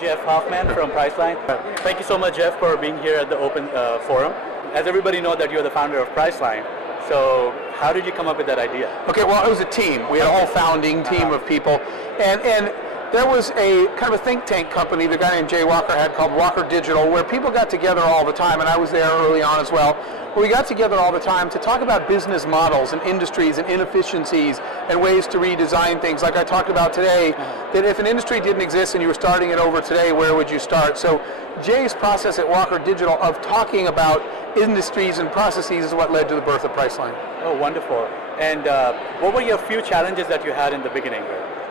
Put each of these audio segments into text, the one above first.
Jeff Hoffman from Priceline. Thank you so much, Jeff, for being here at the Open Forum. As everybody knows that you're the founder of Priceline, so how did you come up with that idea? Okay, well, it was a team. We had a whole founding team of people, and there was a kind of a think tank company the guy named Jay Walker had called Walker Digital, where people got together all the time, and I was there early on as well, where we got together all the time to talk about business models and industries and inefficiencies and ways to redesign things. Like I talked about today, that if an industry didn't exist and you were starting it over today, where would you start? So Jay's process at Walker Digital of talking about industries and processes is what led to the birth of Priceline. Oh, wonderful. And what were your few challenges that you had in the beginning?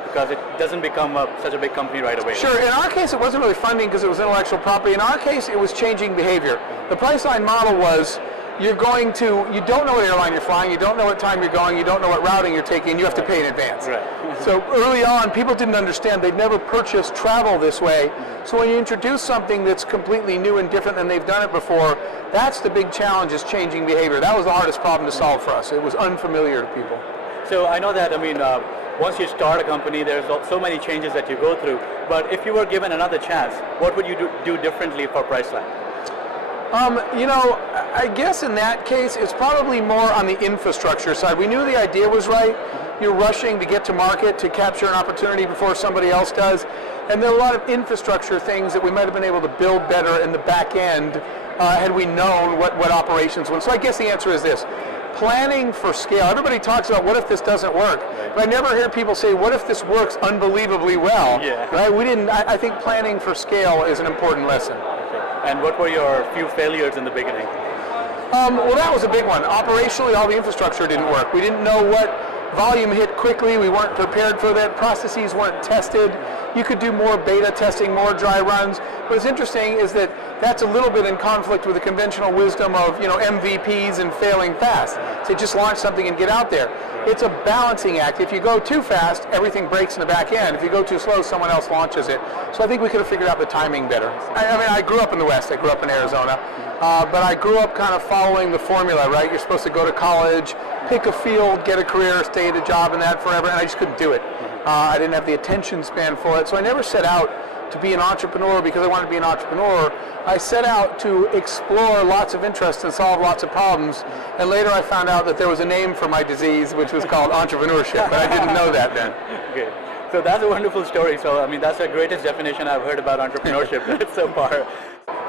Because it doesn't become such a big company right away. Sure, in our case it wasn't really funding because it was intellectual property. In our case it was changing behavior. The Priceline model was you don't know what airline you're flying, you don't know what time you're going, you don't know what routing you're taking, you have to pay in advance. Right. So early on people didn't understand, they'd never purchased travel this way. So when you introduce something that's completely new and different than they've done it before, that's the big challenge, is changing behavior. That was the hardest problem to solve for us. It was unfamiliar to people. So I know that, once you start a company, there's so many changes that you go through. But if you were given another chance, what would you do differently for Priceline? I guess in that case, it's probably more on the infrastructure side. We knew the idea was right. You're rushing to get to market to capture an opportunity before somebody else does. And there are a lot of infrastructure things that we might have been able to build better in the back end had we known what operations were. So I guess the answer is this. Planning for scale. Everybody talks about what if this doesn't work, but I never hear people say what if this works unbelievably well. Yeah. Right? I think planning for scale is an important lesson. Okay. And what were your few failures in the beginning? Well, that was a big one. Operationally, all the infrastructure didn't work. We didn't know what volume hit quickly. We weren't prepared for that. Processes weren't tested. You could do more beta testing, more dry runs. What's interesting is that that's a little bit in conflict with the conventional wisdom of MVPs and failing fast. So just launch something and get out there. It's a balancing act. If you go too fast, everything breaks in the back end. If you go too slow, someone else launches it. So I think we could have figured out the timing better. I grew up in the West. I grew up in Arizona. But I grew up kind of following the formula, right? You're supposed to go to college, pick a field, get a career, stay at a job and that forever, and I just couldn't do it. I didn't have the attention span for it, so I never set out to be an entrepreneur because I wanted to be an entrepreneur. I set out to explore lots of interests and solve lots of problems, and later I found out that there was a name for my disease, which was called entrepreneurship, but I didn't know that then. Okay. So that's a wonderful story. So that's the greatest definition I've heard about entrepreneurship so far.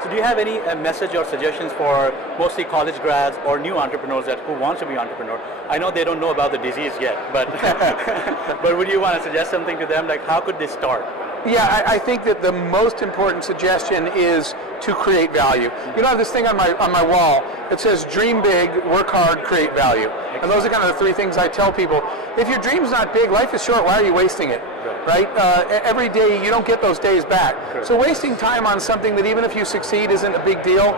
So do you have any message or suggestions for mostly college grads or new entrepreneurs who want to be entrepreneur? I know they don't know about the disease yet, but but would you want to suggest something to them, like how could they start? Yeah, I think that the most important suggestion is to create value. I have this thing on my wall that says dream big, work hard, create value. And those are kind of the three things I tell people. If your dream's not big, life is short, why are you wasting it? Right? Every day you don't get those days back. So wasting time on something that even if you succeed isn't a big deal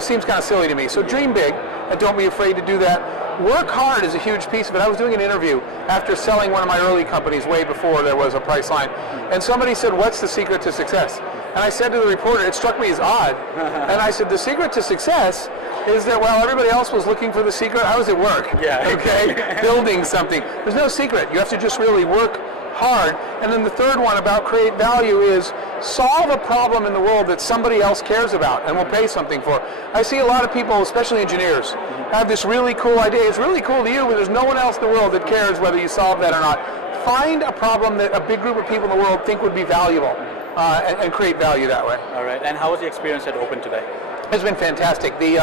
seems kind of silly to me. So dream big and don't be afraid to do that. Work hard is a huge piece of it. I was doing an interview after selling one of my early companies way before there was a Priceline, and somebody said, what's the secret to success? And I said to the reporter, it struck me as odd, and I said, the secret to success is that while everybody else was looking for the secret, I was at work, building something. There's no secret. You have to just really work hard. And then the third one about create value is solve a problem in the world that somebody else cares about and will pay something for. I see a lot of people, especially engineers, have this really cool idea. It's really cool to you, but there's no one else in the world that cares whether you solve that or not. Find a problem that a big group of people in the world think would be valuable and create value that way. All right. And how was the experience at Open today? It's been fantastic. The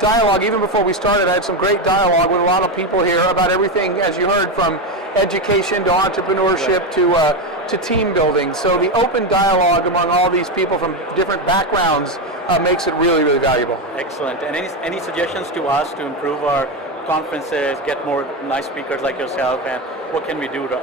dialogue, even before we started, I had some great dialogue with a lot of people here about everything, as you heard, from education to entrepreneurship to team building. So the open dialogue among all these people from different backgrounds makes it really, really valuable. Excellent. And any suggestions to us to improve our conferences, get more nice speakers like yourself, and what can we do to...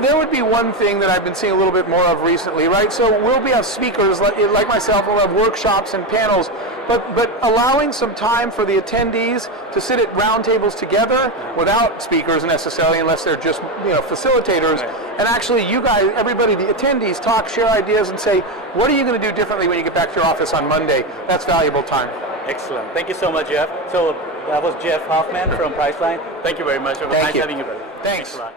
there would be one thing that I've been seeing a little bit more of recently, right? So we'll have speakers like myself, we'll have workshops and panels, but allowing some time for the attendees to sit at round tables together without speakers necessarily, unless they're just facilitators, and actually you guys, everybody, the attendees, talk, share ideas, and say, what are you going to do differently when you get back to your office on Monday? That's valuable time. Excellent. Thank you so much, Jeff. So that was Jeff Hoffman from Priceline. Thank you very much. It was nice having you, brother. Thanks. A lot.